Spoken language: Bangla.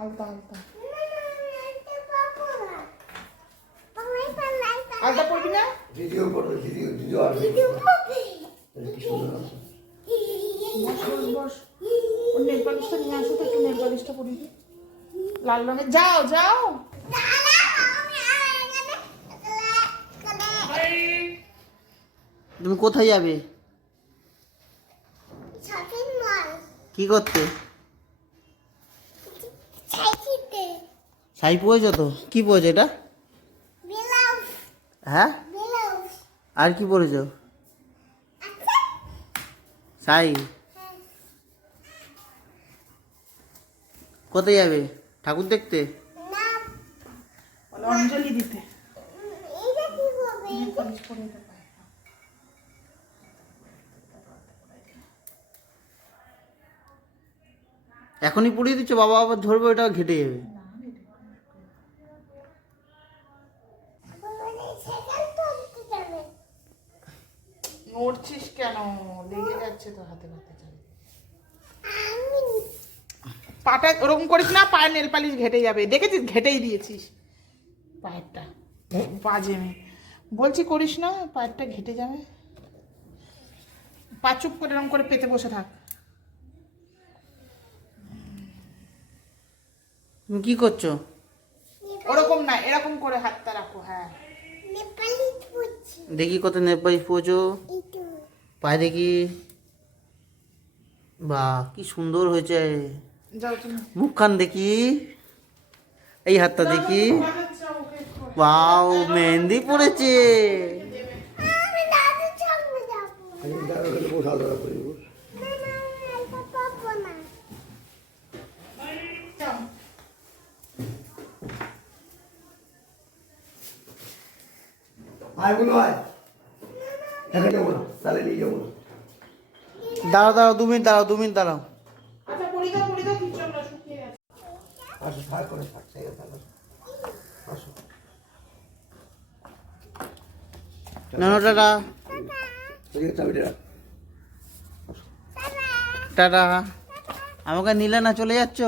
আলতা আলতা আলতা পড়বি না? ভিডিও করো, ভিডিও আর বস ওর নেল পালিশটা নিয়ে আসো তো, একটু নেল পালিশটা পরিয়ে দিই লাল রঙের। যাও যাও তুমি কোথায় যাবে? কি করতে? শাড়ি পরেছো তো? কি পরেছো এটা? হ্যাঁ, আর কি পরেছো? শাড়ি। কোথায় যাবে? ঠাকুর দেখতে? অঞ্জলি দিতে। নেল পালিশ পরিয়ে দাও। এখনই পরিয়ে দিচ্ছ? বাবা আবার ধরবে, ওটা ঘেটে যাবে। নড়ছিস কেন? লেগে যাচ্ছে তো হাতে হাতে। পাটা ওরকম করিস না, পায়ে নেল পালিশ ঘেটে যাবে। দেখেছিস, ঘেটেই দিয়েছিস পায়েরটা। বাজে মেয়ে বলছি, করিস না, পায়েরটা ঘেটে যাবে। পা চুপ করে এরকম করে পেতে বসে থাক। তুমি কি করছো? ওরকম না, এরকম করে হাতটা রাখো। হ্যাঁ, দেখি কত নেপালি পড়ছো পায়ে, দেখি। বাহ, কি সুন্দর হয়েছে। যাও তুমি। মুখখান দেখি, এই হাতটা দেখি। বাও, মেহেন্দি পড়েছে। বসা ধরা করে বস। আয় বলো, আয়। এখানে যাবো না, তাহলে নিয়ে যাবো না। দাঁড়াও দাঁড়াও, 2 মিনিট দাঁড়াও, 2 মিনিট দাঁড়াও। আচ্ছা, পরি দাও কিছু না, শুকিয়ে গেছে। আসো, থাক করে থাক, ঠিক আছে, আসো। আসো। না না, টাটা ওদিকে চাবিটা রাখ। টাটা। আমাকে নিলে না, চলে যাচ্ছ?